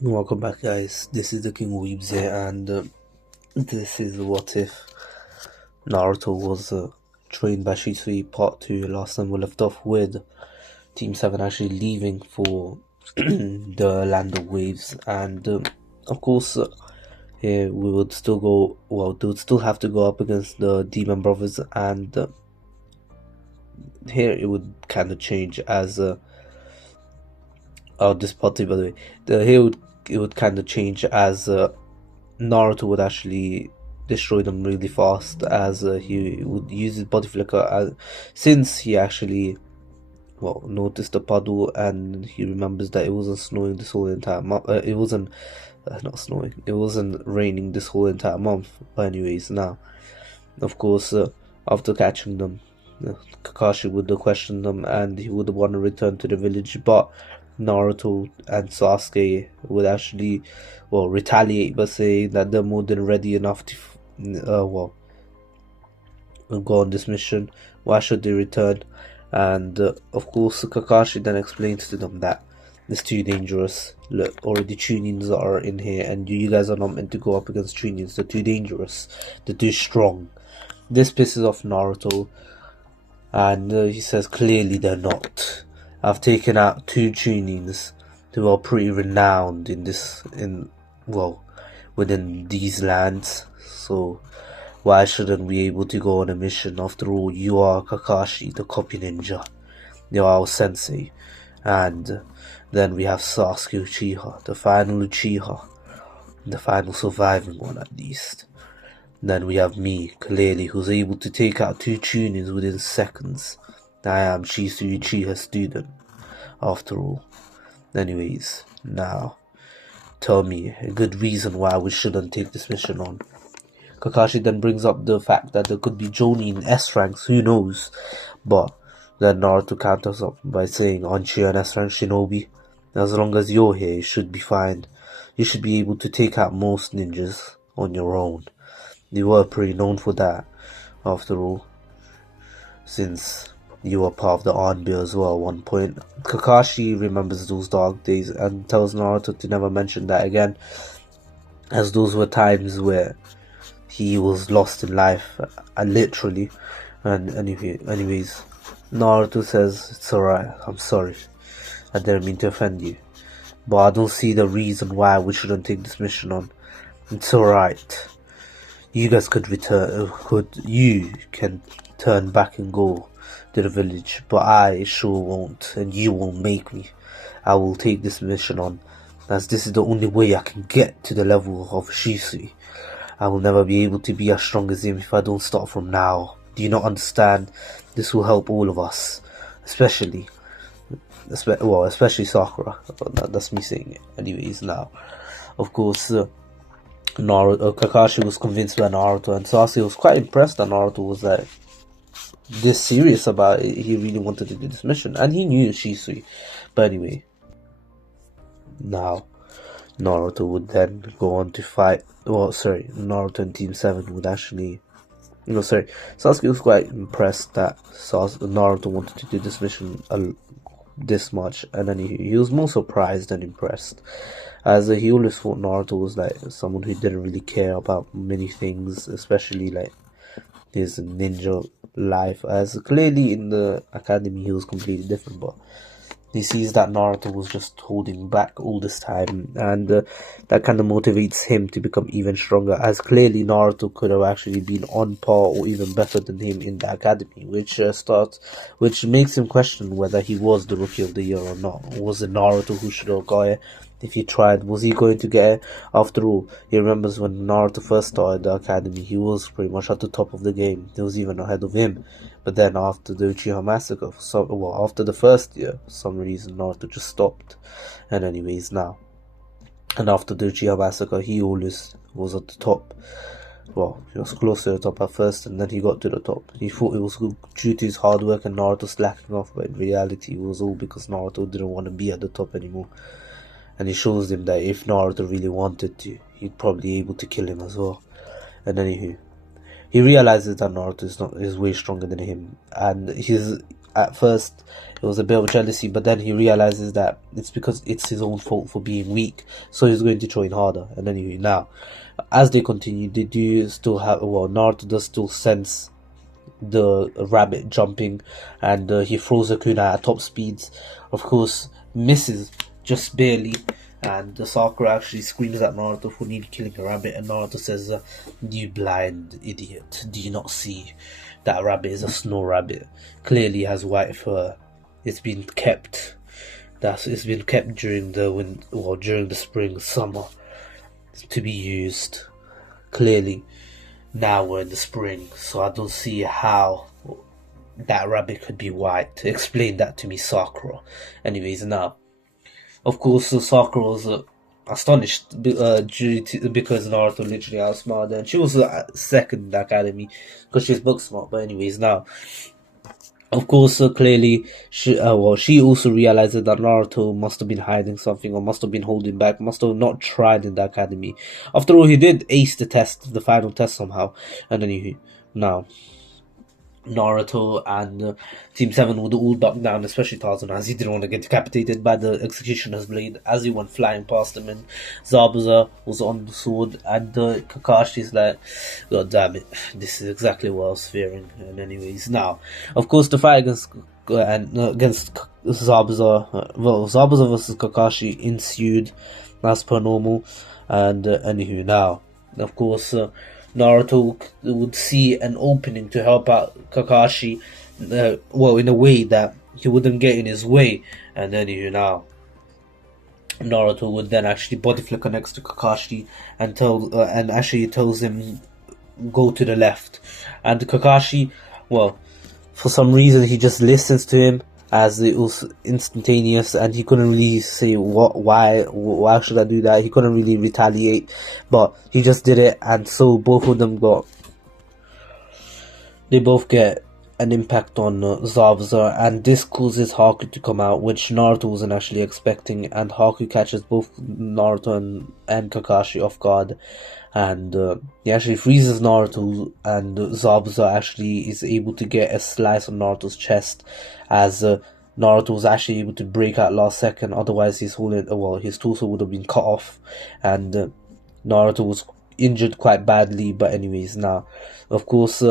Welcome back, guys. This is the King Weebs here, and this is what if Naruto was trained by Shisui Part 2. Last time we left off with Team 7 actually leaving for the Land of Waves, and of course, here we would still go. Well, they would still have to go up against the Demon Brothers, and here it would kind of change as this party, by the way. It would kind of change as Naruto would actually destroy them really fast, as he would use his body flicker since he actually noticed the puddle, and he remembers that it wasn't snowing this whole entire month. It wasn't not snowing. It wasn't raining this whole entire month. But anyways, now, of course, after catching them, Kakashi would question them, and he would want to return to the village, but Naruto and Sasuke would actually, retaliate by saying that they're more than ready enough to, go on this mission. Why should they return? And of course, Kakashi then explains to them that it's too dangerous. Look, already Chunins are in here, and you guys are not meant to go up against Chunins. They're too dangerous. They're too strong. This pisses off Naruto, and he says clearly they're not. I've taken out 2 Chunins who are pretty renowned within these lands, so why shouldn't we be able to go on a mission? After all, you are Kakashi, the copy ninja. You are our sensei. And then we have Sasuke Uchiha, the final Uchiha, the final surviving one at least. Then we have me, clearly, who's able to take out 2 Chunins within seconds. I am Shisui Uchiha's student, after all. Anyways, now, tell me a good reason why we shouldn't take this mission on. Kakashi then brings up the fact that there could be Jonin S ranks, who knows? But then Naruto counters up by saying, aren't you an S rank shinobi? As long as you're here, you should be fine. You should be able to take out most ninjas on your own. You were pretty known for that, after all, since you were part of the army as well at one point. Kakashi remembers those dark days and tells Naruto to never mention that again, as those were times where he was lost in life, literally. And anyways, Naruto says, it's alright, I'm sorry, I didn't mean to offend you, but I don't see the reason why we shouldn't take this mission on. It's alright, you guys could return, you can turn back and go to the village, but I sure won't, and you won't make me. I will take this mission on, as this is the only way I can get to the level of Shisui. I will never be able to be as strong as him if I don't start from now. Do you not understand? This will help all of us, especially Sakura. That's me saying it. Anyways, now, of course, Kakashi was convinced by Naruto, and Sasuke was quite impressed that Naruto was this serious about it. He really wanted to do this mission, and he knew Shisui. But anyway, now Naruto would then go on to fight. Naruto and Team 7 would actually. Sasuke was quite impressed that Naruto wanted to do this mission this much, and then he was more surprised than impressed, as he always thought Naruto was someone who didn't really care about many things, especially his ninja life, as clearly in the academy he was completely different, but he sees that Naruto was just holding back all this time, and that kind of motivates him to become even stronger, as clearly Naruto could have actually been on par or even better than him in the academy, which makes him question whether he was the rookie of the year or not. Was it Naruto who should have got it? If he tried, was he going to get it? After all, he remembers when Naruto first started the academy, he was pretty much at the top of the game. He was even ahead of him. But then after the Uchiha massacre, after the first year, for some reason Naruto just stopped. And anyways, now, and after the Uchiha massacre, he always was at the top. Well, he was close to the top at first, and then he got to the top. He thought it was due to his hard work and Naruto slacking off, but in reality it was all because Naruto didn't want to be at the top anymore. And he shows him that if Naruto really wanted to, he'd probably be able to kill him as well. And then he realizes that Naruto is way stronger than him, and at first it was a bit of jealousy, but then he realizes that it's because it's his own fault for being weak, so he's going to train harder. And then now, as they continue, they do still have, well, Naruto does still sense the rabbit jumping, and he throws a kunai at top speeds. Of course, misses just barely, and Sakura actually screams at Naruto for nearly killing a rabbit, and Naruto says, "You blind idiot, do you not see that rabbit is a snow rabbit? Clearly has white fur. It's been kept. It's been kept during during the spring, summer, to be used. Clearly, now we're in the spring, so I don't see how that rabbit could be white. Explain that to me, Sakura." Anyways, now, of course, Sakura was astonished because Naruto literally outsmarted her, and she was second in the academy because she was book smart. But anyways, now, of course, clearly, she also realizes that Naruto must have been hiding something, or must have been holding back, must have not tried in the academy. After all, he did ace the final test somehow. And then now, Naruto and Team 7 would all duck down, especially Tarzan, as he didn't want to get decapitated by the executioner's blade as he went flying past him. And Zabuza was on the sword, and Kakashi's like, "God damn it, this is exactly what I was fearing." And anyways, now, of course, the fight against Zabuza, Zabuza versus Kakashi ensued as per normal. And now, of course, Naruto would see an opening to help out Kakashi, in a way that he wouldn't get in his way. And then now, Naruto would then actually body flicker next to Kakashi and tells him go to the left. And Kakashi, for some reason he just listens to him, as it was instantaneous, and he couldn't really say why should I do that. He couldn't really retaliate, but he just did it, and so both of them get an impact on Zabuza, and this causes Haku to come out, which Naruto wasn't actually expecting, and Haku catches both Naruto and Kakashi off guard, and he actually freezes Naruto, and Zabuza actually is able to get a slice on Naruto's chest, as Naruto was actually able to break out last second. Otherwise his torso would have been cut off, and Naruto was injured quite badly. But anyways, now, of course,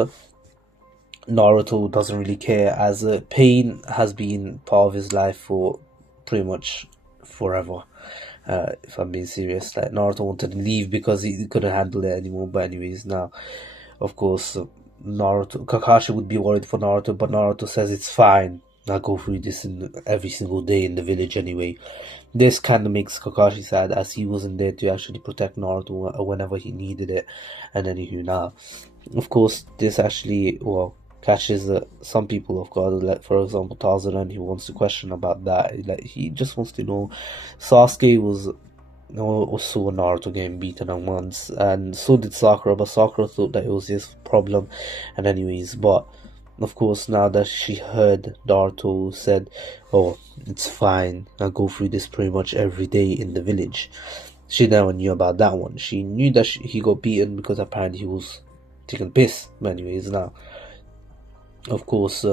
Naruto doesn't really care, as pain has been part of his life for pretty much forever. If I'm being serious, like, Naruto wanted to leave because he couldn't handle it anymore. But anyways, now, of course, Kakashi would be worried for Naruto, but Naruto says it's fine. I go through this every single day in the village anyway. This kind of makes Kakashi sad, as he wasn't there to actually protect Naruto whenever he needed it. And then now, of course, this actually catches some people off guard, like for example Tarzan, and he wants to question about that. Like, he just wants to know. Sasuke was also Naruto getting beaten on once, and so did Sakura, but Sakura thought that it was his problem. And anyways, but of course, now that she heard Naruto said, "Oh, it's fine, I go through this pretty much every day in the village," she never knew about that one. She knew that he got beaten because apparently he was taking piss. But anyways, now, of course,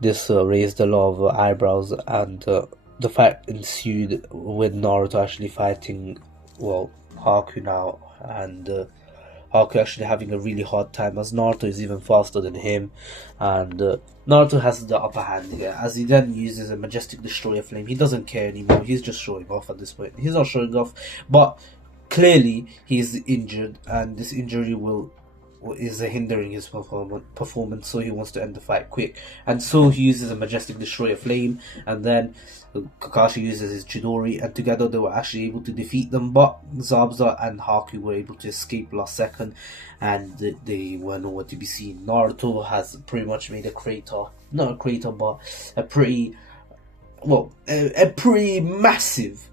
this raised a lot of eyebrows, and the fight ensued with Naruto actually fighting, Haku now, and Haku actually having a really hard time, as Naruto is even faster than him, and Naruto has the upper hand here, as he then uses a majestic destroyer flame. He doesn't care anymore, he's just showing off at this point. He's not showing off, but clearly he's injured, and this injury is hindering his performance, so he wants to end the fight quick, and so he uses a majestic destroyer flame, and then Kakashi uses his Chidori, and together they were actually able to defeat them. But Zabuza and Haku were able to escape last second, and they were nowhere to be seen. Naruto has pretty much made a pretty massive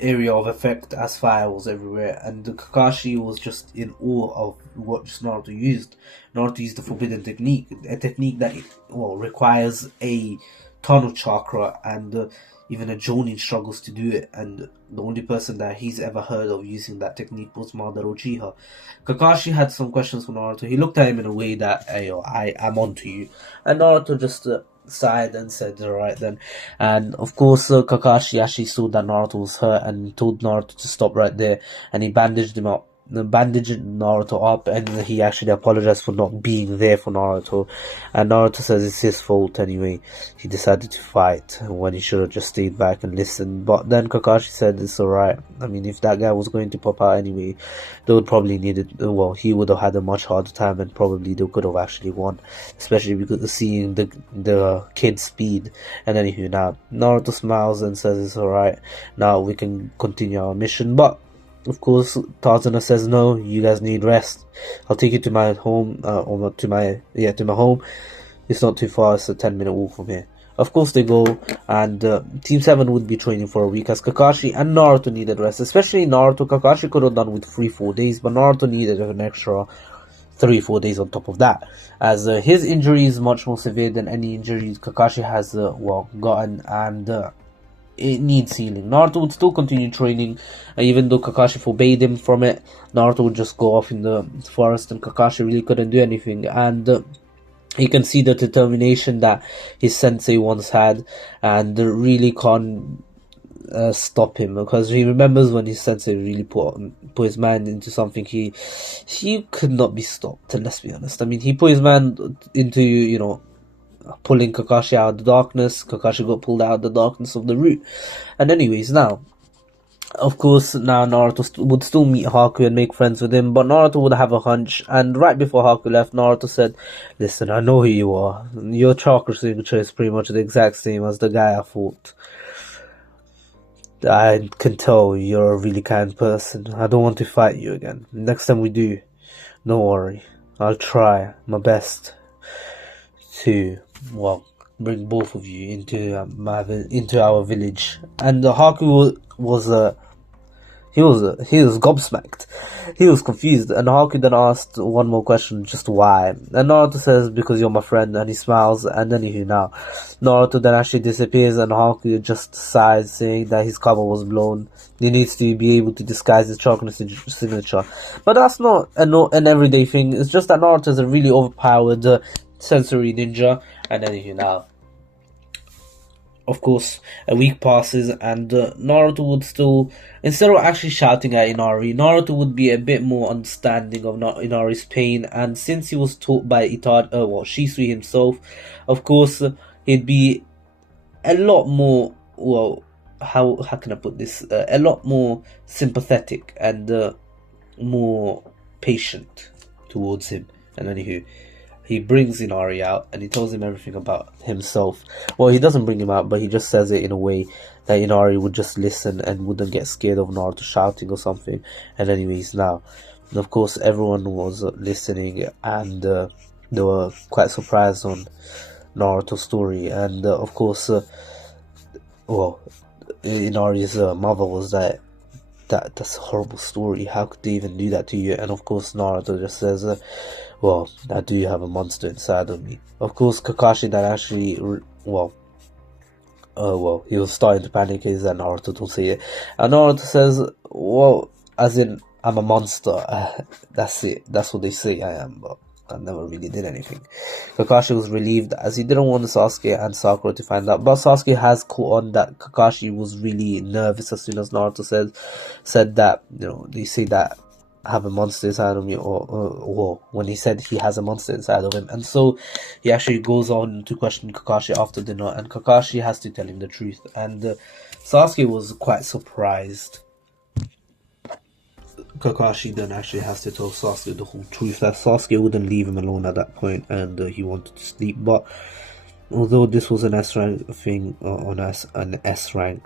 area of effect as fire was everywhere, and the Kakashi was just in awe of what just Naruto used. Naruto used the forbidden technique, a technique that requires a ton of chakra, and even a Jonin struggles to do it. And the only person that he's ever heard of using that technique was Madara Uchiha. Kakashi had some questions for Naruto. He looked at him in a way that, hey, I am onto you, and Naruto just sighed and said, alright then. And of course, Kakashi actually saw that Naruto was hurt and told Naruto to stop right there, and he bandaged Naruto up, and he actually apologized for not being there for Naruto. And Naruto says it's his fault anyway. He decided to fight when he should have just stayed back and listened. But then Kakashi said it's alright. I mean, if that guy was going to pop out anyway, they would probably need it. He would have had a much harder time, and probably they could have actually won, especially because of seeing the kid's speed. And anywho, now Naruto smiles and says it's alright. Now we can continue our mission. But of course, Tarzana says, no, you guys need rest. I'll take you to my home, to my home. It's not too far, it's a 10-minute walk from here. Of course they go, and Team 7 would be training for a week, as Kakashi and Naruto needed rest. Especially Naruto. Kakashi could have done with 3-4 days, but Naruto needed an extra 3-4 days on top of that, as his injury is much more severe than any injuries Kakashi has gotten, and it needs healing. Naruto would still continue training, even though Kakashi forbade him from it. Naruto would just go off in the forest, and Kakashi really couldn't do anything. And you can see the determination that his sensei once had, and really can't stop him, because he remembers when his sensei really put his mind into something. He could not be stopped. And let's be honest, I mean, he put his mind into pulling Kakashi out of the darkness. Kakashi got pulled out of the darkness of the root. And anyways, now, of course, now Naruto would still meet Haku and make friends with him, but Naruto would have a hunch. And right before Haku left, Naruto said, listen, I know who you are. Your chakra signature is pretty much the exact same as the guy I fought. I can tell you're a really kind person. I don't want to fight you again. Next time we do, don't worry. I'll try my best to bring both of you into our village. And Haku was gobsmacked. He was confused, and Haku then asked one more question, just why. And Naruto says, because you're my friend, and he smiles. And then now Naruto then actually disappears, and Haku just sighs, saying that his cover was blown. He needs to be able to disguise his chakra signature. But that's not an everyday thing. It's just that Naruto is a really overpowered sensory ninja. And then now, of course, a week passes, and Naruto would still, instead of actually shouting at Inari, Naruto would be a bit more understanding of Inari's pain. And since he was taught by Shisui himself, of course, he'd be a lot more, how can I put this, a lot more sympathetic and more patient towards him. And anywho, he brings Inari out, and he tells him everything about himself. Well, he doesn't bring him out, but he just says it in a way that Inari would just listen and wouldn't get scared of Naruto shouting or something. And anyways, now, of course, everyone was listening, and they were quite surprised on Naruto's story. And of course, Inari's mother was like, that's a horrible story. How could they even do that to you? And of course, Naruto just says, I do have a monster inside of me. Of course, Kakashi that actually, he was starting to panic, is that Naruto don't say it. And Naruto says, as in, I'm a monster. That's it. That's what they say I am, but I never really did anything. Kakashi was relieved, as he didn't want Sasuke and Sakura to find out. But Sasuke has caught on that Kakashi was really nervous as soon as Naruto said that, they say that I have a monster inside of me, or when he said he has a monster inside of him. And so he actually goes on to question Kakashi after dinner, and Kakashi has to tell him the truth. And Sasuke was quite surprised. Kakashi then actually has to tell Sasuke the whole truth, that Sasuke wouldn't leave him alone at that point, and he wanted to sleep. But although this was an S-rank thing, an S-rank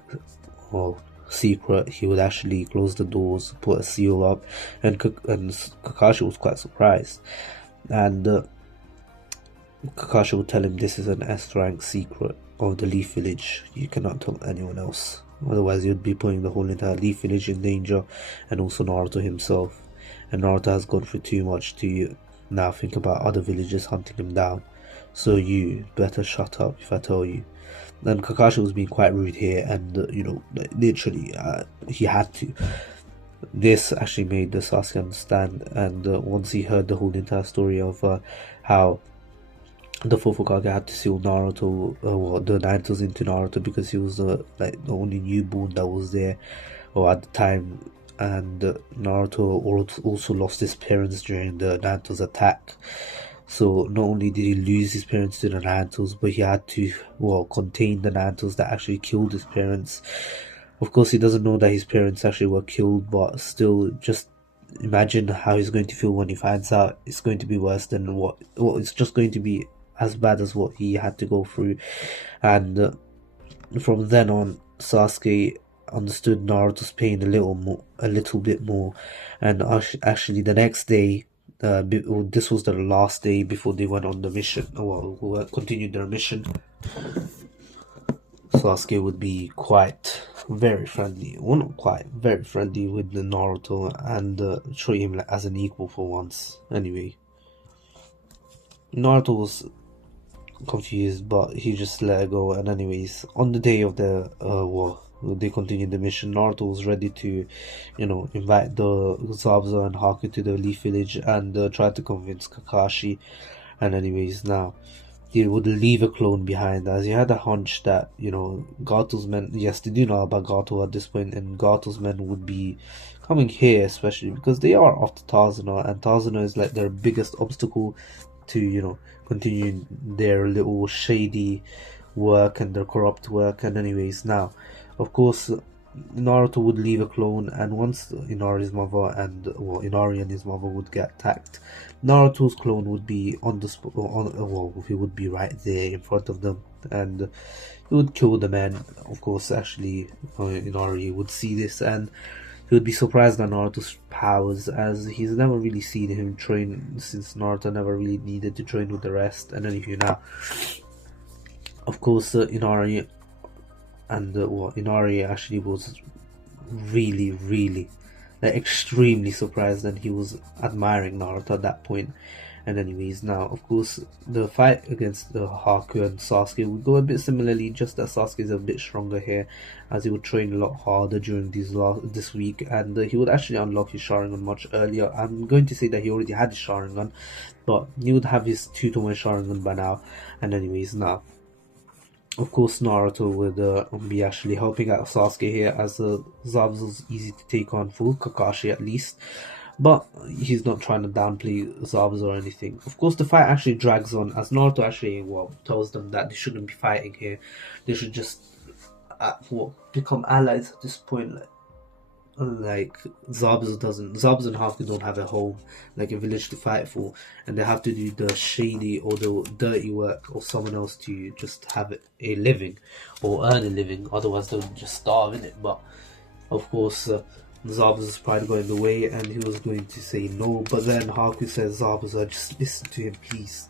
secret, he would actually close the doors, put a seal up, and Kakashi was quite surprised. And Kakashi would tell him, this is an S-rank secret of the Leaf Village. You cannot tell anyone else. Otherwise, he would be putting the whole entire Leaf Village in danger, and also Naruto himself. And Naruto has gone through too much to now think about other villagers hunting him down. So you better shut up if I tell you. And Kakashi was being quite rude here, and literally, he had to. This actually made the Sasuke understand, and once he heard the whole entire story of how the fourth Hokage had to seal Naruto, the Naruto's into Naruto because he was the only newborn that was there, or at the time, and Naruto also lost his parents during the Naruto's attack. So not only did he lose his parents to the Narutos, but he had to contain the Narutos that actually killed his parents. Of course, he doesn't know that his parents actually were killed, but still, just imagine how he's going to feel when he finds out. It's going to be worse than it's just going to be as bad as what he had to go through. And from then on, Sasuke understood Naruto's pain a little bit more. And actually, the next day, this was the last day before they went on the mission, continued their mission. Sasuke would be very friendly with the Naruto, and treat him as an equal for once. Anyway, Naruto was confused, but he just let it go. And anyways, on the day of the they continued the mission. Naruto was ready to, invite the Zabuza and Haku to the Leaf Village and try to convince Kakashi. And anyways, now he would leave a clone behind, as he had a hunch that, Gato's men, yes, they do know about Gato at this point, and Gato's men would be coming here, especially because they are after Tazuna, and Tazuna is like their biggest obstacle to, continuing their little shady work and their corrupt work. And anyways, now, of course, Naruto would leave a clone, and once Inari's mother and Inari and his mother would get attacked, Naruto's clone would be on the spot. He would be right there in front of them, and he would kill the man. Of course, actually, Inari would see this, and he would be surprised at Naruto's powers, as he's never really seen him train, since Naruto never really needed to train with the rest. And then now, of course, Inari actually was really extremely surprised, and he was admiring Naruto at that point. And anyways, now, of course, the fight against the Haku and Sasuke would go a bit similarly, just that Sasuke is a bit stronger here, as he would train a lot harder during this week, and he would actually unlock his Sharingan much earlier. I'm going to say that he already had his Sharingan, but he would have his 2-to-1 Sharingan by now. And anyways, now, of course, Naruto would be actually helping out Sasuke here, as Zabuza's easy to take on for Kakashi at least. But he's not trying to downplay Zabuza or anything. Of course, the fight actually drags on, as Naruto actually tells them that they shouldn't be fighting here. They should just become allies at this point. Like Zabuza and Haku don't have a home, like a village to fight for, and they have to do the shady or the dirty work of someone else to just have a living or earn a living. Otherwise, they'll just starve in it. But of course, Zabuza's pride got in the way, and he was going to say no. But then Haku says, "Zabuza, just listen to him, please.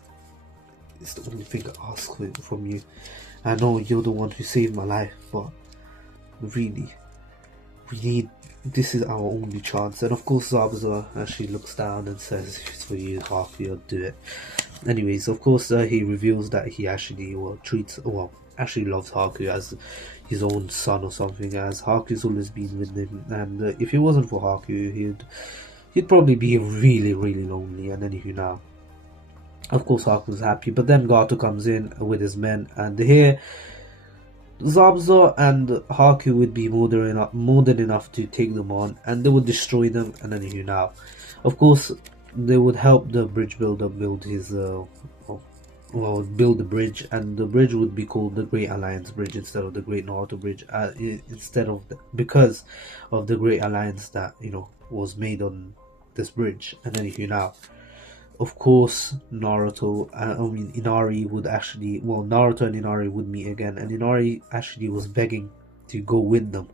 It's the only thing I ask from you. I know you're the one who saved my life, but really, this is our only chance." And of course, Zabuza actually looks down and says, "If it's for you, Haku, I'll do it." Anyways, of course, he reveals that he actually actually loves Haku as his own son or something, as Haku's always been with him, and if it wasn't for Haku, he'd probably be really lonely. And then now, of course, Haku's happy, but then Gato comes in with his men, and here Zabuza and Haku would be more than enough to take them on, and they would destroy them. And then now, of course, they would help the bridge builder build the bridge, and the bridge would be called the Great Alliance Bridge instead of the Great Naruto Bridge, because of the Great Alliance that was made on this bridge. And then now, of course, Naruto and Inari would meet again, and Inari actually was begging to go with them.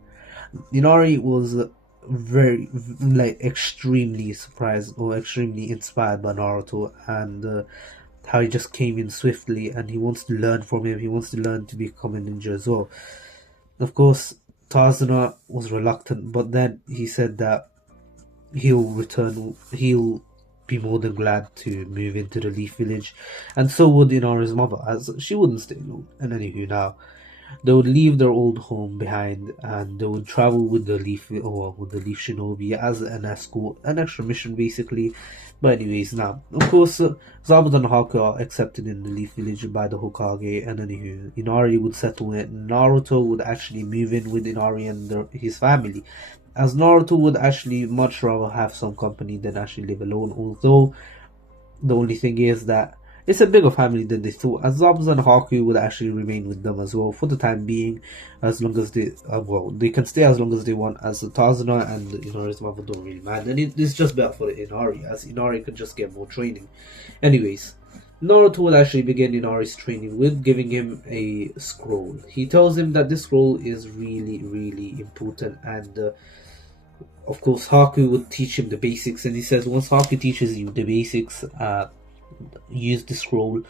Inari was very extremely surprised or extremely inspired by Naruto, and how he just came in swiftly, and he wants to learn from him. He wants to learn to become a ninja as well. Of course, Tazuna was reluctant, but then he said that he'll be more than glad to move into the Leaf Village, and so would Inari's mother, as she wouldn't stay long. And anywho, now they would leave their old home behind, and they would travel with the Leaf Shinobi as an escort, an extra mission basically. But anyways, now of course, Zabuza and Haku are accepted in the Leaf Village by the Hokage, and anywho, Inari would settle in. Naruto would actually move in with Inari and his family, as Naruto would actually much rather have some company than actually live alone. Although the only thing is that it's a bigger family than they thought, as Zabuza and Haku would actually remain with them as well for the time being, as long as they, they can stay as long as they want, as Tazuna and Inari's mother don't really mind, and it's just better for Inari, as Inari can just get more training. Anyways, Naruto would actually begin Inari's training with giving him a scroll. He tells him that this scroll is really, really important, and of course Haku would teach him the basics, and he says once Haku teaches you the basics, use the scroll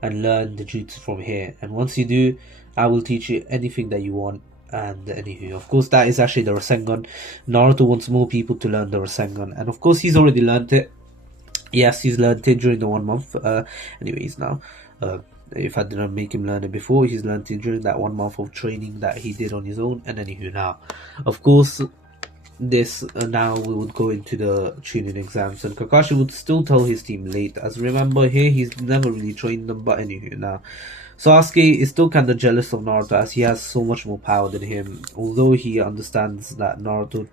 and learn the jutsu from here, and once you do, I will teach you anything that you want. And anywho, of course, that is actually the Rasengan. Naruto wants more people to learn the Rasengan, and of course he's already learned it. Yes, he's learned it during the 1 month. Anyways, now if I didn't make him learn it before, he's learned it during that 1 month of training that he did on his own. And anywho, now of course this now we would go into the Chunin exams, and Kakashi would still tell his team late, as remember here he's never really trained them. But anywho, now Sasuke is still kinda jealous of Naruto, as he has so much more power than him, although he understands that Naruto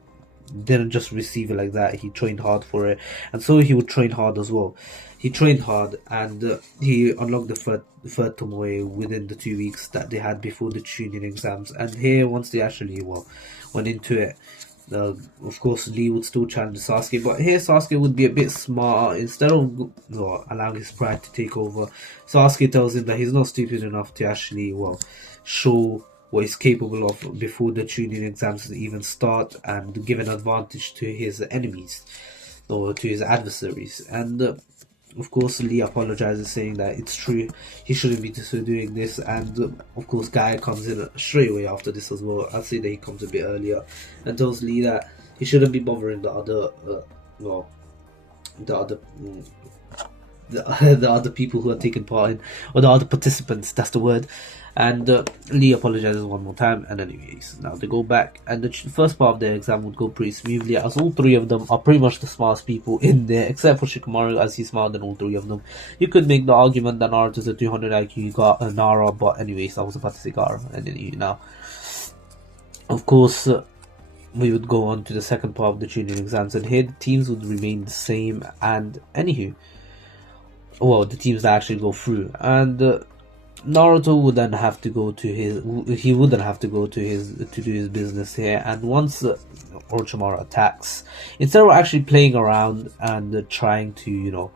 didn't just receive it like that, he trained hard for it, and so he would train hard as well. He trained hard, and he unlocked the third Tomoe within the 2 weeks that they had before the Chunin exams. And here, once they actually went into it, of course Lee would still challenge Sasuke, but here Sasuke would be a bit smarter. Instead of allowing his pride to take over, Sasuke tells him that he's not stupid enough to actually show what he's capable of before the Chunin exams even start, and give an advantage to his enemies or to his adversaries. And of course Lee apologizes, saying that it's true, he shouldn't be doing this. And of course Gaara comes in straight away after this as well. I'd say that he comes a bit earlier and tells Lee that he shouldn't be bothering the other people who are taking part in, or the other participants, that's the word. And Lee apologizes one more time. And anyways, now they go back, and the first part of the exam would go pretty smoothly, as all three of them are pretty much the smartest people in there, except for Shikamaru, as he's smarter than all three of them. You could make the argument that Naruto's a 200 IQ Nara, but anyways, I was about to say Gaara. And then now, of course, we would go on to the second part of the Chunin exams, and here the teams would remain the same. And anywho, the teams that actually go through, and Naruto would then have to go to he wouldn't have to go to do his business here. And once Orochimaru attacks, instead of actually playing around and trying to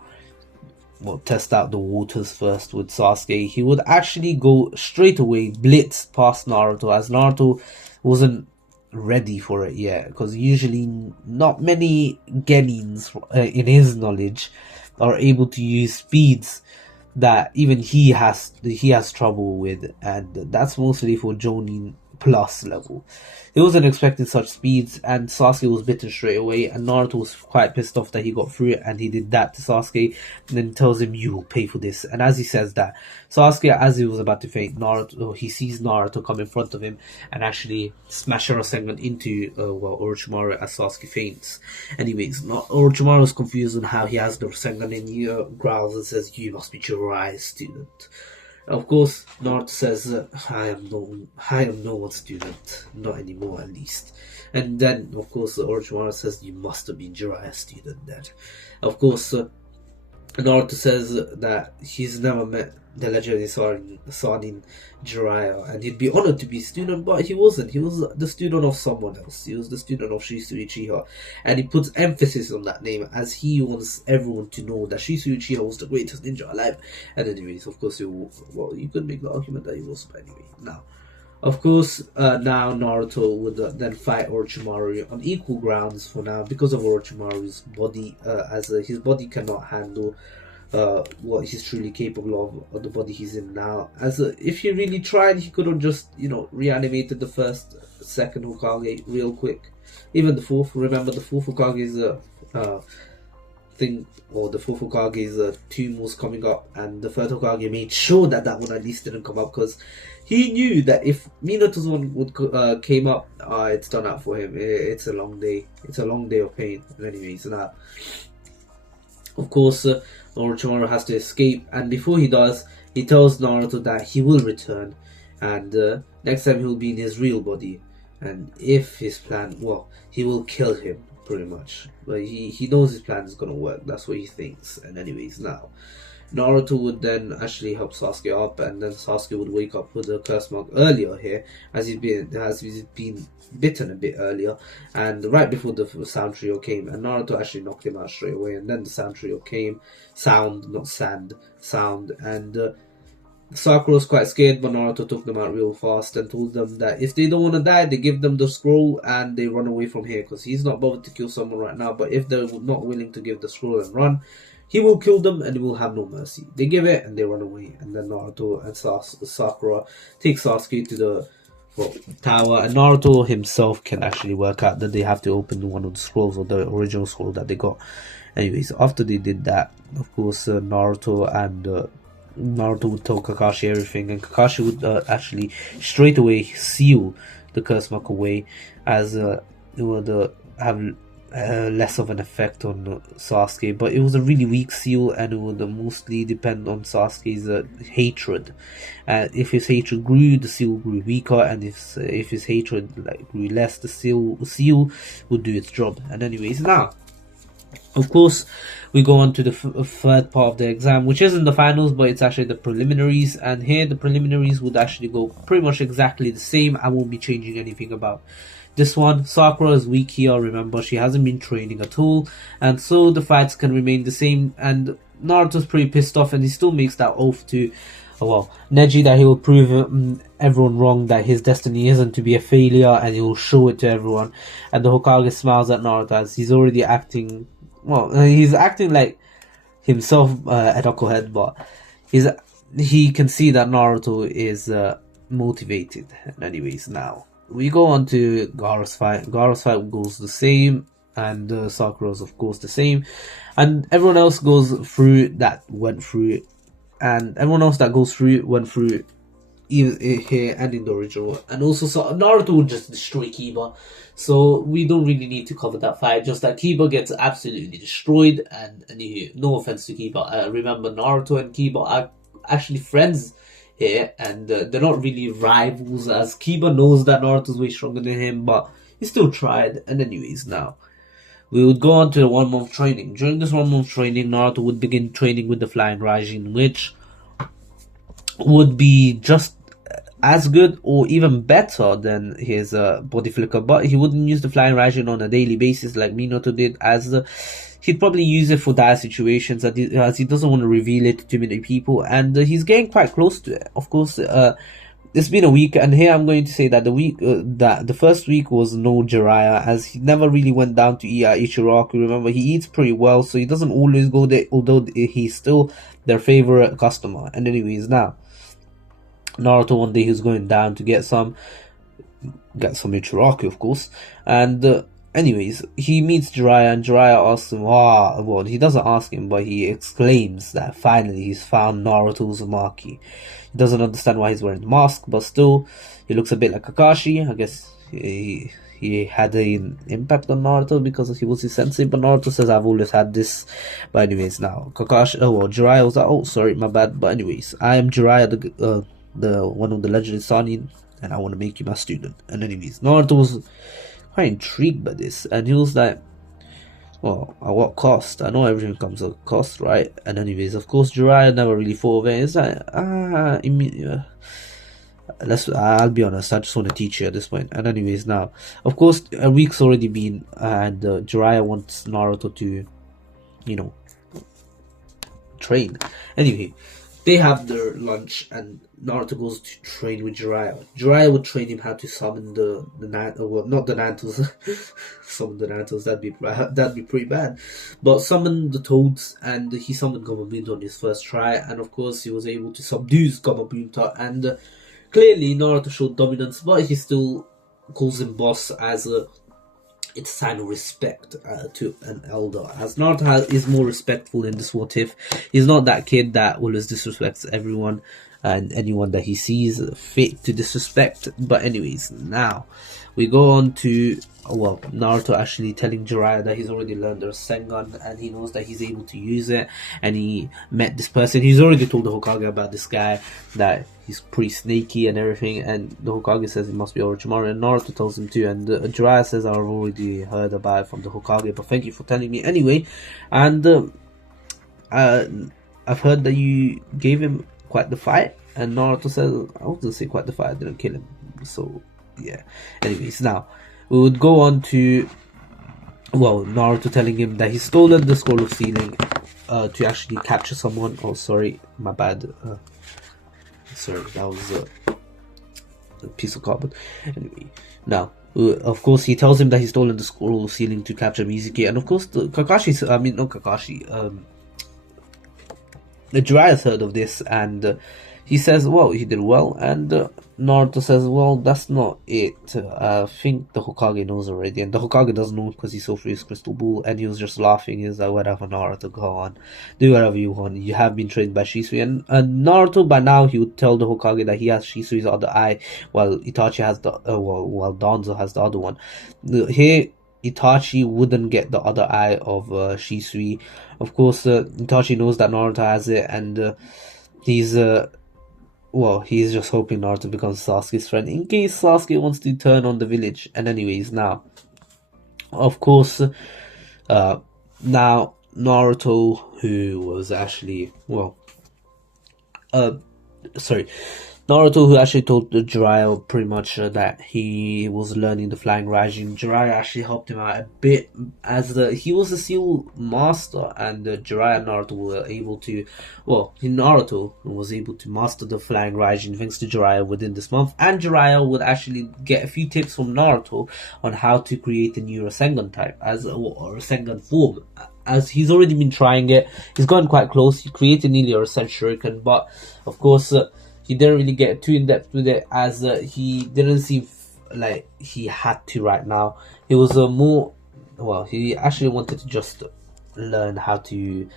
test out the waters first with Sasuke, he would actually go straight away blitz past Naruto, as Naruto wasn't ready for it yet, because usually not many genins in his knowledge are able to use speeds that even he has trouble with, and that's mostly for Jonin plus level. He wasn't expecting such speeds, and Sasuke was bitten straight away, and Naruto was quite pissed off that he got through it, and he did that to Sasuke, and then tells him, "You will pay for this." And as he says that, Sasuke, as he was about to faint, he sees Naruto come in front of him and actually smash a Rasengan into Orochimaru as Sasuke faints. Anyways, Orochimaru is confused on how he has the Rasengan, and he growls and says, "You must be Jiraiya's student." Of course, Naruto says, I am no one's student, not anymore at least. And then, of course, Orochimaru says, "You must have been Jiraiya's student then." Of course, Naruto says that he's never met the legendary Sanin Jiraiya, and he'd be honored to be a student, but he wasn't. He was the student of someone else. He was the student of Shisui, and he puts emphasis on that name, as he wants everyone to know that Shisui was the greatest ninja alive. And anyways, of course, you could make the argument that he was, but anyway, now. Of course, now Naruto would then fight Orochimaru on equal grounds for now, because of Orochimaru's body, as his body cannot handle what he's truly capable of, or the body he's in now. If he really tried, he could have just, reanimated the second Hokage real quick. Even the fourth. Remember, the fourth Hokage's thing, or the fourth Hokage's tomb was coming up, and the third Hokage made sure that one at least didn't come up, because he knew that if Minato's one would came up, it's done out for him. It's a long day. It's a long day of pain. Anyways, now, of course, Orochimaru has to escape, and before he does, he tells Naruto that he will return, and next time he will be in his real body. And if his plan, well, he will kill him, pretty much. But he knows his plan is gonna work. That's what he thinks. And anyways, now, Naruto would then actually help Sasuke up, and then Sasuke would wake up with a curse mark earlier here, as he's been bitten a bit earlier, and right before the sound trio came, and Naruto actually knocked him out straight away, and then the sound trio came, sound, and Sakura was quite scared, but Naruto took them out real fast and told them that if they don't want to die, they give them the scroll and they run away from here, because he's not bothered to kill someone right now, but if they're not willing to give the scroll and run, he will kill them and he will have no mercy. They give it and they run away, and then Naruto and Sakura take Sasuke to the tower, and Naruto himself can actually work out that they have to open one of the scrolls, or the original scroll that they got. Anyways, after they did that, of course, Naruto would tell Kakashi everything, and Kakashi would actually straight away seal the curse mark away, as it would have less of an effect on Sasuke. But it was a really weak seal, and it would mostly depend on Sasuke's hatred. If his hatred grew, the seal grew weaker, and if his hatred grew less, the seal would do its job. And anyways, now, of course, we go on to the third part of the exam, which isn't the finals, but it's actually the preliminaries. And here, the preliminaries would actually go pretty much exactly the same. I won't be changing anything about this one. Sakura is weak here, remember, she hasn't been training at all, and so the fights can remain the same. And Naruto's pretty pissed off, and he still makes that oath to, Neji, that he will prove everyone wrong, that his destiny isn't to be a failure, and he will show it to everyone. And the Hokage smiles at Naruto as he's already acting, he's acting like himself at Knucklehead, but he can see that Naruto is motivated. And anyways, now, we go on to Gaara's fight. Gaara's fight goes the same, and Sakura's of course the same, and everyone else goes through that went through, and everyone else that goes through went through here and in the original. And also, Naruto would just destroy Kiba, so we don't really need to cover that fight. Just that Kiba gets absolutely destroyed, and no offense to Kiba. Remember, Naruto and Kiba are actually friends here, and they're not really rivals, as Kiba knows that Naruto's way stronger than him, but he still tried. And anyways, now, we would go on to the 1 month training. During this 1 month training, Naruto would begin training with the Flying Raijin, which would be just as good or even better than his body flicker, but he wouldn't use the Flying Raijin on a daily basis like Minato did, as he'd probably use it for dire situations, as he doesn't want to reveal it to too many people, and he's getting quite close to it. Of course, it's been a week, and here I'm going to say that the first week was no Jiraiya, as he never really went down to eat at Ichiraku. Remember, he eats pretty well, so he doesn't always go there, although he's still their favorite customer. And anyways, now, Naruto one day he's going down to get some Ichiraku, of course, and anyways, he meets Jiraiya, and Jiraiya asks him, well, he doesn't ask him, but he exclaims that finally he's found Naruto Uzumaki. He doesn't understand why he's wearing the mask, but still, he looks a bit like Kakashi. I guess he had an impact on Naruto because he was his sensei, but Naruto says, I've always had this. But anyways, now, Jiraiya was like, sorry, my bad. But anyways, I am Jiraiya, the one of the legendary Sannin, and I want to make you my student. And anyways, Naruto was quite intrigued by this, and he was like, well, at what cost? I know everything comes at a cost, right? And anyways, of course, Jiraiya never really thought of it. It's like, I'll be honest, I just want to teach you at this point. And anyways, now, of course, a week's already been, and Jiraiya wants Naruto to, train. Anyway, they have their lunch, and Naruto goes to train with Jiraiya. Jiraiya would train him how to summon well, not the Nantos, summon the Nantos. That'd be pretty bad, but summon the Toads, and he summoned Gamabunta on his first try, and of course he was able to subdue Gamabunta, and clearly Naruto showed dominance, but he still calls him boss as it's a sign of respect to an elder, as Naruto is more respectful in this what if. He's not that kid that always disrespects everyone and anyone that he sees fit to disrespect. But anyways, now we go on to, well, Naruto actually telling Jiraiya that he's already learned the Rasengan, and he knows that he's able to use it, and he met this person. He's already told the Hokage about this guy, that he's pretty snaky and everything, and the Hokage says it must be Orochimaru, and Naruto tells him too, and Jiraiya says, I've already heard about it from the Hokage, but thank you for telling me anyway. And I've heard that you gave him quite the fight, and Naruto says, I was gonna say quite the fight, I didn't kill him, so yeah. Anyways, now we would go on to, well, Naruto telling him that he's stolen the Scroll of Sealing to actually capture someone. Oh, sorry, my bad. Sorry, that was a piece of cardboard. Anyway, now, of course, he tells him that he's stolen the Scroll of Sealing to capture Mizuki, and of course, the Jiraiya's heard of this, and he says, well, he did well, and Naruto says, well, that's not it. I think the Hokage knows already, and the Hokage doesn't know because he saw through his crystal ball, and he was just laughing. He's like, whatever, Naruto, go on, do whatever you want. You have been trained by Shisui, and Naruto, by now, he would tell the Hokage that he has Shisui's other eye, while Itachi has the, while Danzo has the other one. Here, Itachi wouldn't get the other eye of Shisui. Of course, Itachi knows that Naruto has it, and he's he's just hoping Naruto becomes Sasuke's friend in case Sasuke wants to turn on the village. And anyways, now, of course, now Naruto, who was actually, Naruto, who actually told Jiraiya pretty much that he was learning the Flying Raijin. Jiraiya actually helped him out a bit, as he was a seal master, and Jiraiya and Naruto were able to, Naruto was able to master the Flying Raijin thanks to Jiraiya within this month, and Jiraiya would actually get a few tips from Naruto on how to create a new Rasengan type, or Rasengan form, as he's already been trying it. He's gotten quite close. He created nearly a Rasen Shuriken, but of course, he didn't really get too in-depth with it, as he didn't seem like he had to right now. He was he actually wanted to just learn how to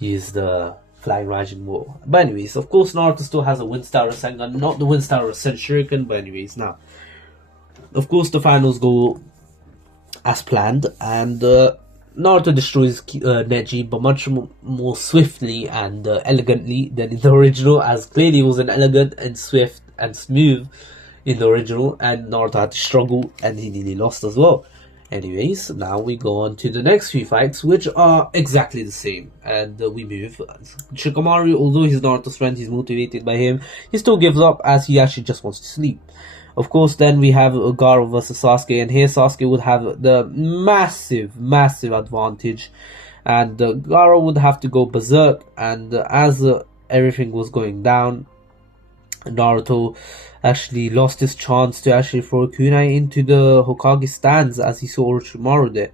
use the Flying Raijin more. But anyways, of course, Naruto still has a Wind-style Rasengan, not the Wind-style Rasen Shuriken, but anyways, now, of course, the finals go as planned, and Naruto destroys Neji, but much more swiftly and elegantly than in the original, as clearly it was an elegant and swift and smooth in the original, and Naruto had to struggle, and he nearly lost as well. Anyways, now we go on to the next few fights, which are exactly the same, and we move. Shikamaru, although he's Naruto's friend, he's motivated by him, he still gives up, as he actually just wants to sleep. Of course, then we have Gaara versus Sasuke, and here Sasuke would have the massive advantage, and Gaara would have to go berserk, and as everything was going down, Naruto actually lost his chance to actually throw a kunai into the Hokage stands, as he saw Orochimaru there.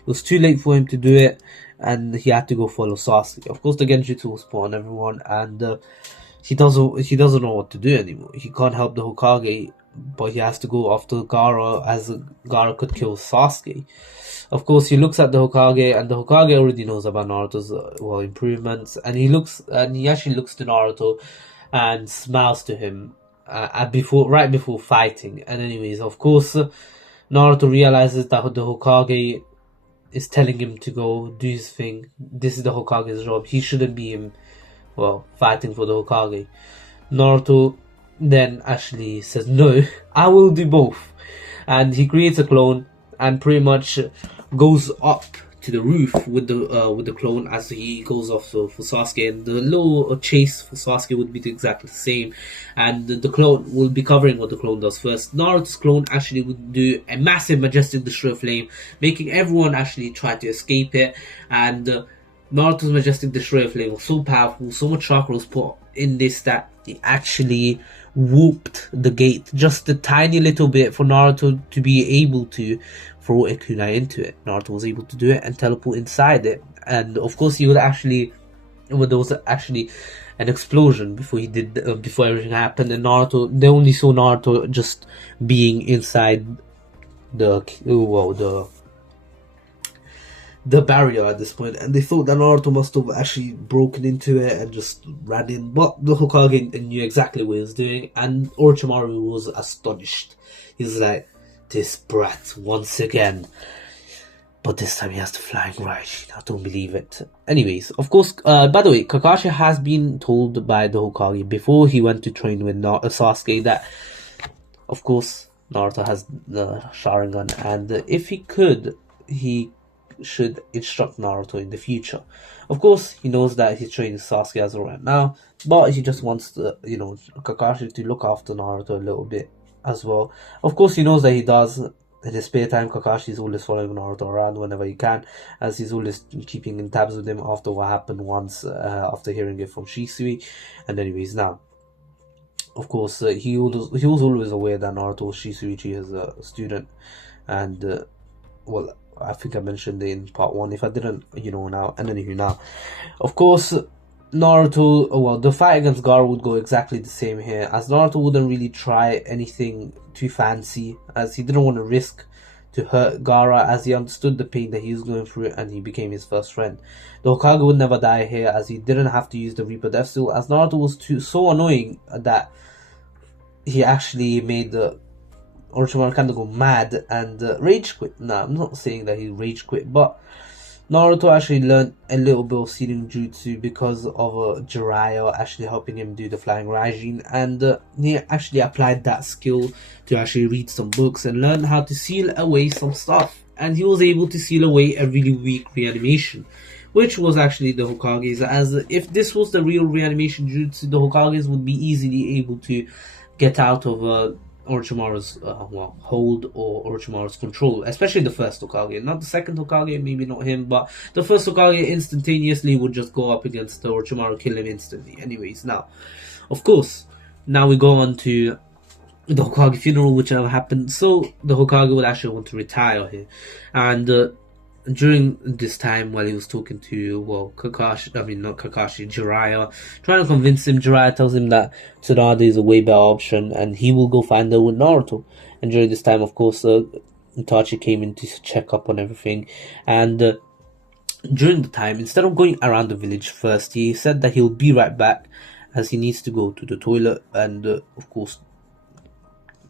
It was too late for him to do it, and he had to go follow Sasuke. Of course, the Genjutsu was put on everyone, and he doesn't know what to do anymore. He can't help the Hokage, but he has to go after Gaara, as Gaara could kill Sasuke. Of course, he looks at the Hokage, and the Hokage already knows about Naruto's improvements, and he actually looks to Naruto and smiles to him right before fighting. And anyways, of course, Naruto realizes that the Hokage is telling him to go do his thing. This is the Hokage's job. He shouldn't be fighting for the Hokage. Naruto then actually says, no, I will do both, and he creates a clone and pretty much goes up to the roof with the clone as he goes off for Sasuke, and the little chase for Sasuke would be exactly the same, and the clone will be covering what the clone does first. Naruto's clone actually would do a massive majestic destroyer flame, making everyone actually try to escape it, and Naruto's majestic destroyer flame was so powerful, so much chakra was put in this that he actually warped the gate just a tiny little bit for Naruto to be able to throw a kunai into it. Naruto was able to do it and teleport inside it, and of course he would actually, well, there was actually an explosion before he did before everything happened, and Naruto, they only saw Naruto just being inside the the barrier at this point, and they thought that Naruto must have actually broken into it and just ran in. But the Hokage knew exactly what he was doing, and Orochimaru was astonished. He was like, "This brat once again." But this time he has the flying Raijin. I don't believe it. Anyways, of course, by the way, Kakashi has been told by the Hokage before he went to train with Sasuke that, of course, Naruto has the Sharingan, and if he could, he should instruct Naruto in the future. Of course, he knows that he's training Sasuke as of right now, but he just wants to, Kakashi to look after Naruto a little bit as well. Of course, he knows that he does. In his spare time, Kakashi is always following Naruto around whenever he can, as he's always keeping in tabs with him after what happened once, after hearing it from Shisui. And anyways, now, of course, he was always aware that Naruto was Shisui Uchiha's student, and well, I think I mentioned it in part 1. If I didn't, now. And anywho, now, of course, Naruto, well, the fight against Gaara would go exactly the same here, as Naruto wouldn't really try anything too fancy, as he didn't want to risk to hurt Gaara, as he understood the pain that he was going through, and he became his first friend. The Hokage would never die here, as he didn't have to use the Reaper Death Seal, as Naruto was so annoying that he actually made the Orochimaru kind of go mad and rage quit. Nah, I'm not saying that he rage quit, but Naruto actually learned a little bit of sealing jutsu because of Jiraiya actually helping him do the flying Raijin, and he actually applied that skill to actually read some books and learn how to seal away some stuff, and he was able to seal away a really weak reanimation, which was actually the Hokage's, as if this was the real reanimation jutsu, the Hokage's would be easily able to get out of Orochimaru's hold or Orochimaru's control, especially the first Hokage, not the second Hokage, maybe not him, but the first Hokage instantaneously would just go up against Orochimaru, kill him instantly. Anyways, now, of course, now we go on to the Hokage funeral, which happened. So the Hokage would actually want to retire here, and during this time, while he was talking to, Jiraiya, trying to convince him, Jiraiya tells him that Tsunade is a way better option, and he will go find her with Naruto. And during this time, of course, Itachi came in to check up on everything, and during the time, instead of going around the village first, he said that he'll be right back, as he needs to go to the toilet, and of course,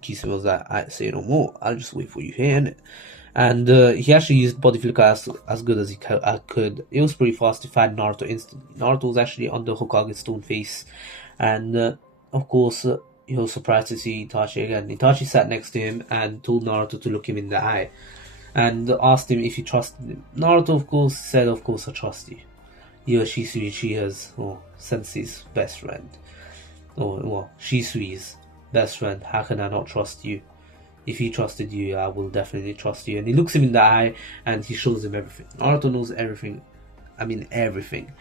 Kisame was like, "I say no more, I'll just wait for you here, innit?" And he actually used body flicker as good as he could. It was pretty fast to find Naruto instantly. Naruto was actually on the Hokage's stone face, and of course he was surprised to see Itachi again. Itachi sat next to him and told Naruto to look him in the eye, and asked him if he trusted him. Naruto, of course, said, "Of course I trust you. You're Shisui Uchiha's, Sensei's best friend. Shisui's best friend. How can I not trust you? If he trusted you, I will definitely trust you." And he looks him in the eye and he shows him everything. Naruto knows everything. I mean, everything.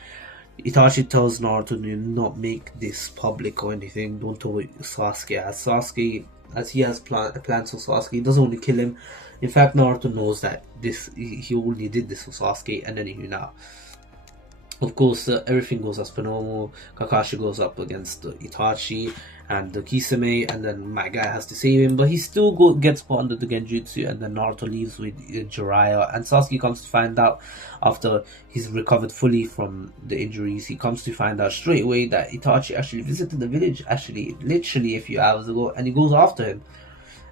Itachi tells Naruto to not make this public or anything. Don't tell Sasuke. As he has plans for Sasuke, he doesn't want to kill him. In fact, Naruto knows that he only did this for Sasuke, and anywho, now, of course, everything goes as per normal. Kakashi goes up against Itachi and Kisame, and then my guy has to save him, but he still gets put under the Genjutsu, and then Naruto leaves with Jiraiya, and Sasuke comes to find out after he's recovered fully from the injuries. He comes to find out straight away that Itachi actually visited the village, literally a few hours ago, and he goes after him.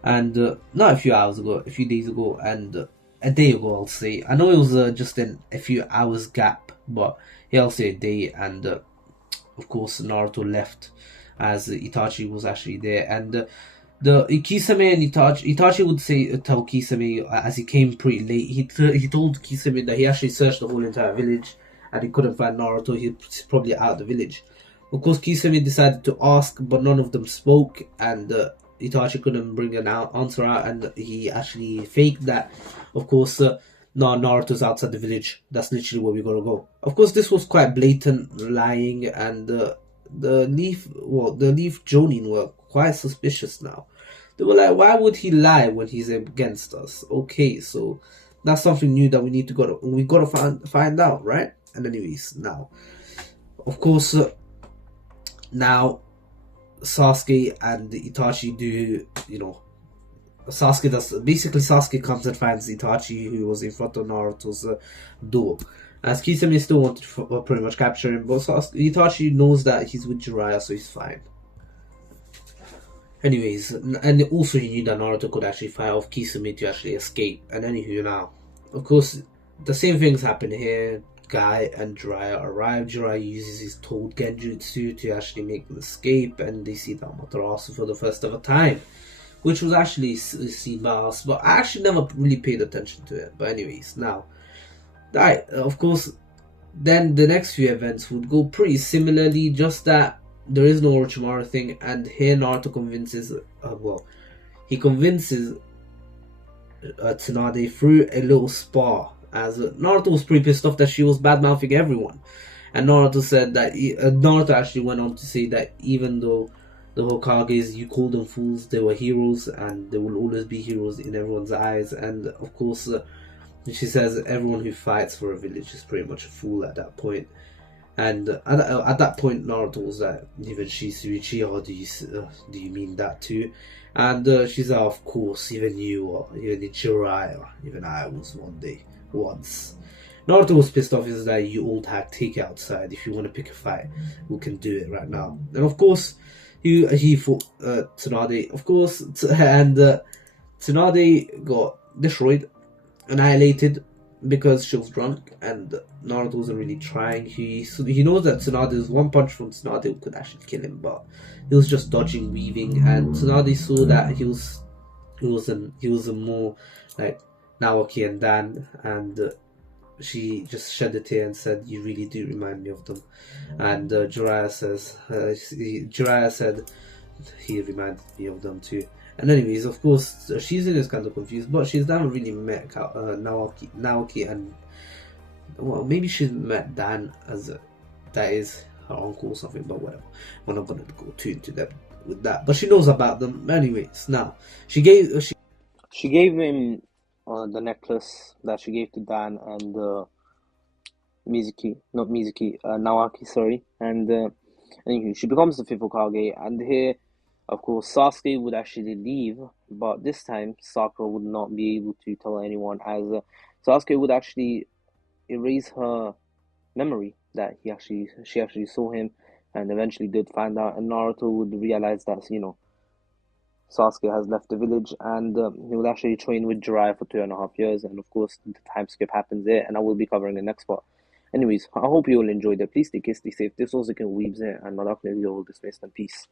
And not a few hours ago, a few days ago, and a day ago, I'll say. I know it was just a few hours gap, but yeah, I'll say a day, and of course Naruto left as Itachi was actually there, and the Kisame and Itachi would tell Kisame, as he came pretty late, he told Kisame that he actually searched the whole entire village and he couldn't find Naruto. He's probably out of the village. Of course, Kisame decided to ask, but none of them spoke, and Itachi couldn't bring an answer out, and he actually faked that. Of course, Naruto's outside the village. That's literally where we gotta go. Of course, this was quite blatant lying, and the Leaf Jonin were quite suspicious now. They were like, why would he lie when he's against us? Okay, so that's something new that we gotta find out, right? And anyways, now, of course, now Sasuke and Itachi do, Sasuke comes and finds Itachi, who was in front of Naruto's door. As Kisame still wanted to pretty much capture him, but Itachi knows that he's with Jiraiya, so he's fine. Anyways, and also he knew that Naruto could actually fight off Kisame to actually escape. And anywho, now, of course, the same things happen here. Guy and Jiraiya arrive. Jiraiya uses his Toad Genjutsu to actually make them escape, and they see the Amaterasu for the first ever time, which was actually seen by us, but I actually never really paid attention to it. But anyways, now, of course, then the next few events would go pretty similarly, just that there is no Orochimaru thing, and here Naruto convinces, Tsunade through a little spar, as Naruto was pretty pissed off that she was bad-mouthing everyone. And Naruto said that, Naruto actually went on to say that even though the Hokages, you call them fools, they were heroes, and they will always be heroes in everyone's eyes. And of course, she says everyone who fights for a village is pretty much a fool at that point. And at that point, Naruto was like, even Shisui, or do you mean that too? And she's like, of course, even you, even Jiraiya, even I was once. Naruto was pissed off. He's like, you old hack, take it outside. If you want to pick a fight, we can do it right now. And of course, he fought Tsunade, of course, and Tsunade got destroyed, annihilated, because she was drunk, and Naruto wasn't really trying. He knows that Tsunade's one punch from Tsunade could actually kill him, but he was just dodging, weaving, and Tsunade saw that he was a more like Naoki and Dan, and she just shed a tear and said, "You really do remind me of them." And Jiraiya said he reminded me of them too. And anyways, of course, Shizune is kind of confused, but she's never really met Naoki, and well, maybe she's met Dan as that is her uncle or something, but whatever. We're not gonna go too into depth with that. But she knows about them. Anyways, now she gave him the necklace that she gave to Dan and Naoki, sorry, and anyway, she becomes the fifth Hokage, and here, of course, Sasuke would actually leave, but this time Sakura would not be able to tell anyone, as Sasuke would actually erase her memory that she actually saw him, and eventually did find out, and Naruto would realize that Sasuke has left the village, and he would actually train with Jiraiya for 2.5 years, and of course the time skip happens there, and I will be covering the next part. Anyways, I hope you all enjoyed it. Please stay safe. This was Again Weebs here, and my dark will dismissed, and peace.